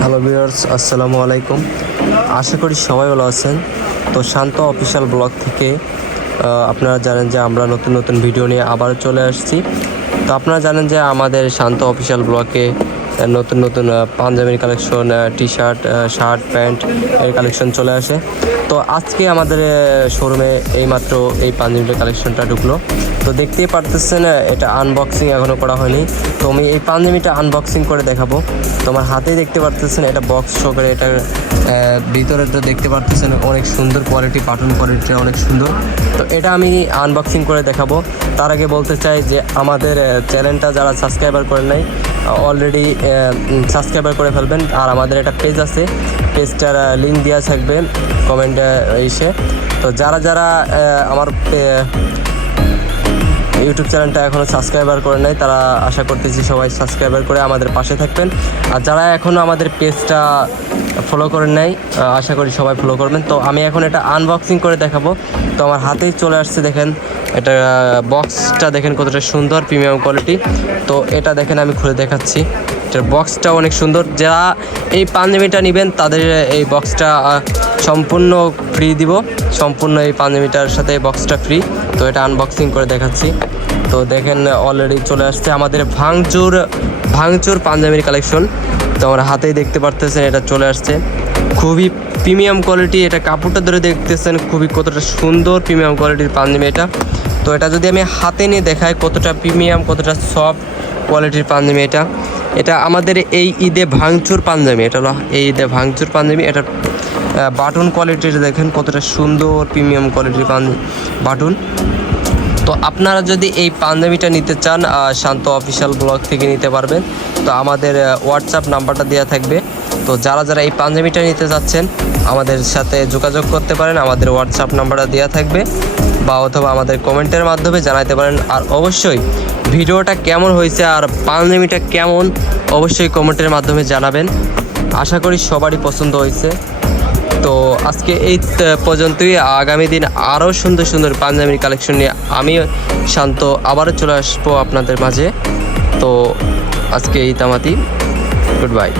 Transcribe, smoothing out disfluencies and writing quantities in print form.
Hello viewers, আসসালামু আলাইকুম। আশা করি সবাই ভালো আছেন। তো শান্ত অফিসিয়াল ব্লগ থেকে আপনারা জানেন যে আমরা নতুন নতুন ভিডিও নিয়ে আবার চলে আসছি। তো আপনারা জানেন যে আমাদের শান্ত অফিসিয়াল ব্লগে নতুন নতুন পাঞ্জাবির collection, T shirt, shirt, pant এর কালেকশন চলে আসে। তো আজকে আমাদের শোরুমে এইমাত্র এই পাঞ্জাবির কালেকশনটা ঢুকলো। তো দেখতেই পারতেছেন এটা আনবক্সিং এখনও করা হয়নি। তো আমি এই পাঞ্জাবিটা আনবক্সিং করে দেখাবো। তোমার হাতেই দেখতে পারতেছেন এটা বক্স সহকারে, এটার ভিতরেটা দেখতে পারতেছেন অনেক সুন্দর কোয়ালিটি, বাটন কোয়ালিটিটা অনেক সুন্দর। তো এটা আমি আনবক্সিং করে দেখাবো। তার আগে বলতে চাই যে আমাদের চ্যানেলটা যারা সাবস্ক্রাইবার করেন নাই অলরেডি সাবস্ক্রাইবার করে ফেলবেন। আর আমাদের একটা পেজ আছে, পেজটার লিঙ্ক দেওয়া থাকবে কমেন্টে এসে। তো যারা যারা আমার ইউটিউব চ্যানেলটা এখনও সাবস্ক্রাইবার করে নাই তারা আশা করতেছি সবাই সাবস্ক্রাইবার করে আমাদের পাশে থাকবেন। আর যারা এখনও আমাদের পেজটা ফলো করেন নাই আশা করি সবাই ফলো করবেন। তো আমি এখন এটা আনবক্সিং করে দেখাবো। তো আমার হাতেই চলে আসছে, দেখেন এটা বক্সটা দেখেন কতটা সুন্দর, প্রিমিয়াম কোয়ালিটি। তো এটা দেখেন আমি খুলে দেখাচ্ছি, এটার বক্সটা অনেক সুন্দর। যারা এই পাঞ্জাবিটা নেবেন তাদের এই বক্সটা সম্পূর্ণ ফ্রি দিব, সম্পূর্ণ এই পাঞ্জাবিটার সাথে এই বক্সটা ফ্রি। তো এটা আনবক্সিং করে দেখাচ্ছি। তো দেখেন অলরেডি চলে আসছে আমাদের ভাঙচুর পাঞ্জাবির কালেকশন। তো আমার হাতেই দেখতে পারতেছেন এটা চলে আসছে, খুবই প্রিমিয়াম কোয়ালিটি। এটা কাপড়টা ধরে দেখতেছেন খুবই কতটা সুন্দর প্রিমিয়াম কোয়ালিটির পাঞ্জাবি এটা। তো এটা যদি আমি হাতে নিয়ে দেখাই কতটা প্রিমিয়াম, কতটা সফট কোয়ালিটির পাঞ্জাবি এটা। এটা আমাদের এই ঈদে ভাঙচুর পাঞ্জাবি, এটা হলো এই ঈদে ভাঙচুর পাঞ্জাবি। এটা বাটন কোয়ালিটিটা দেখেন কতটা সুন্দর প্রিমিয়াম কোয়ালিটির বাটন। তো আপনারা যদি এই পাঞ্জাবিটা নিতে চান শান্ত অফিসিয়াল ব্লগ থেকে নিতে পারবেন। তো আমাদের হোয়াটসঅ্যাপ নাম্বারটা দেওয়া থাকবে। তো যারা যারা এই পাঞ্জাবিটা নিতে যাচ্ছেন আমাদের সাথে যোগাযোগ করতে পারেন, আমাদের হোয়াটসঅ্যাপ নাম্বারটা দেওয়া থাকবে, বা অথবা আমাদের কমেন্টের মাধ্যমে জানাতে পারেন। আর অবশ্যই ভিডিওটা কেমন হয়েছে আর পাঞ্জাবিটা কেমন অবশ্যই কমেন্টের মাধ্যমে জানাবেন। আশা করি সবারই পছন্দ হয়েছে। তো আজকে এই পর্যন্তই। আগামী দিন আরও সুন্দর সুন্দর পাঞ্জাবির কালেকশন নিয়ে আমি শান্ত আবারও চলে আসবো আপনাদের মাঝে। তো আজকে এই তামাতি, গুড বাই।